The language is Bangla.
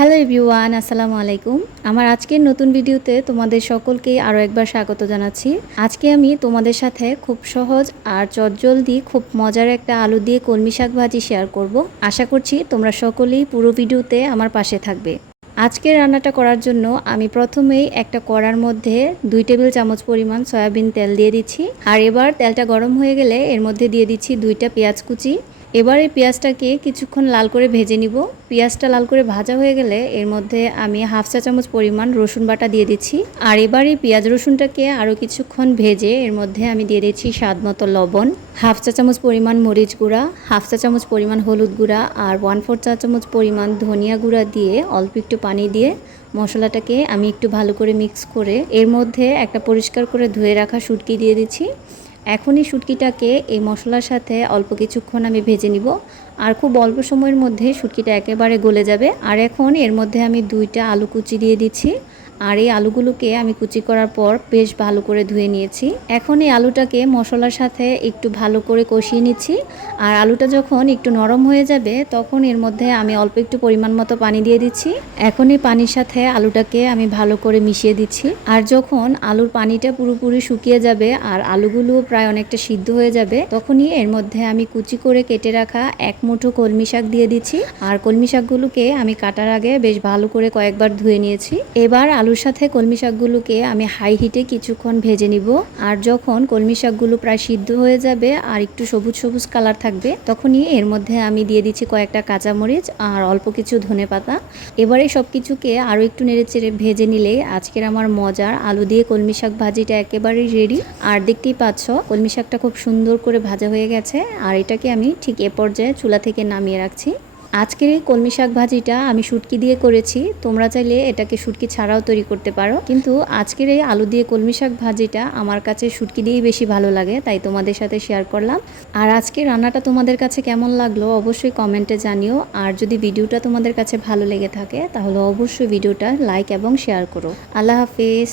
হ্যালো এভরিওয়ান, আসসালামু আলাইকুম। আমার আজকের নতুন ভিডিওতে তোমাদের সকলকে আরও একবার স্বাগত জানাচ্ছি। আজকে আমি তোমাদের সাথে খুব সহজ আর চটজলদি খুব মজার একটা আলু দিয়ে কলমি শাক ভাজি শেয়ার করব। আশা করছি তোমরা সকলেই পুরো ভিডিওতে আমার পাশে থাকবে। আজকের রান্নাটা করার জন্য আমি প্রথমেই একটা কড়ার মধ্যে দুই টেবিল চামচ পরিমাণ সয়াবিন তেল দিয়ে দিচ্ছি। আর এবার তেলটা গরম হয়ে গেলে এর মধ্যে দিয়ে দিচ্ছি দুইটা পেঁয়াজ কুচি এবার এই পেঁয়াজটাকে কিছুক্ষণ লাল করে ভেজে নিব। পেঁয়াজটা লাল করে ভাজা হয়ে গেলে এর মধ্যে আমি হাফ চা চামচ পরিমাণ রসুন বাটা দিয়ে দিচ্ছি। আর এবার এই পেঁয়াজ রসুনটাকে আরও কিছুক্ষণ ভেজে এর মধ্যে আমি দিয়ে দিচ্ছি স্বাদ মতো লবণ। হাফ চা চামচ পরিমাণ মরিচ গুঁড়া, হাফ চা চামচ পরিমাণ হলুদ গুঁড়া আর ওয়ান ফোর চা চামচ পরিমাণ ধনিয়া গুঁড়া দিয়ে অল্প একটু পানি দিয়ে মশলাটাকে আমি একটু ভালো করে মিক্স করে এর মধ্যে একটা পরিষ্কার করে ধুয়ে রাখা শুটকি দিয়ে দিচ্ছি। এখন এই শুটকিটাকে এই মশলার সাথে অল্প কিছুক্ষণ আমি ভেজে নিব। আর খুব অল্প সময়ের মধ্যে শুটকিটা একেবারে গলে যাবে। আর এখন এর মধ্যে আমি দুইটা আলু কুচি দিয়ে দিচ্ছি। আর এই আলুগুলোকে আমি কুচি করার পর বেশ ভালো করে ধুয়ে নিয়েছি। এখন এই আলুটাকে মশলার সাথে একটু ভালো করে কষিয়ে নিচ্ছি। আর আলুটা যখন একটু নরম হয়ে যাবে, তখন এর মধ্যে আমি অল্প একটু পরিমাণ মতো পানি দিয়ে দিচ্ছি। এখন এই পানির সাথে আলুটাকে আমি ভালো করে মিশিয়ে দিচ্ছি। আর যখন আলুর পানিটা পুরোপুরি শুকিয়ে যাবে, আর আলুগুলো প্রায় অনেকটা সিদ্ধ হয়ে যাবে, তখনই এর মধ্যে আমি কুচি করে কেটে রাখা এক মুঠো কলমি শাক দিয়ে দিচ্ছি। আর কলমি শাকগুলোকে আমি কাটার আগে বেশ ভালো করে কয়েকবার ধুয়ে নিয়েছি। এবার আলুর সাথে কলমি শাকগুলোকে আমি হাই হিটে কিছুক্ষণ ভেজে নিব। আর যখন কলমি শাকগুলো প্রায় সিদ্ধ হয়ে যাবে আর একটু সবুজ সবুজ কালার থাকবে, তখনই এর মধ্যে আমি দিয়ে দিচ্ছি কয়েকটা কাঁচামরিচ আর অল্প কিছু ধনে পাতা। এবারে সব কিছুকে আরও একটু নেড়ে চেড়ে ভেজে নিলে আজকের আমার মজার আলু দিয়ে কলমি শাক ভাজিটা একেবারেই রেডি আর দেখতেই পাচ্ছ কলমি শাকটা খুব সুন্দর করে ভাজা হয়ে গেছে, আর এটাকে আমি ঠিক এ পর্যায়ে চুলা থেকে নামিয়ে রাখছি। আজকের এই কলমি শাক ভাজিটা আমি শুটকি দিয়ে করেছি, তোমরা চাইলে এটাকে শুটকি ছাড়াও তৈরি করতে পারো। কিন্তু আজকের এই আলু দিয়ে কলমি শাক ভাজিটা আমার কাছে শুটকি দিয়েই বেশি ভালো লাগে, তাই তোমাদের সাথে শেয়ার করলাম। আর আজকে রান্নাটা তোমাদের কাছে কেমন লাগল অবশ্যই কমেন্টে জানিও, আর যদি ভিডিওটা তোমাদের কাছে ভালো লেগে থাকে, তাহলে অবশ্যই ভিডিওটা লাইক এবং শেয়ার করো। আল্লাহ হাফিজ।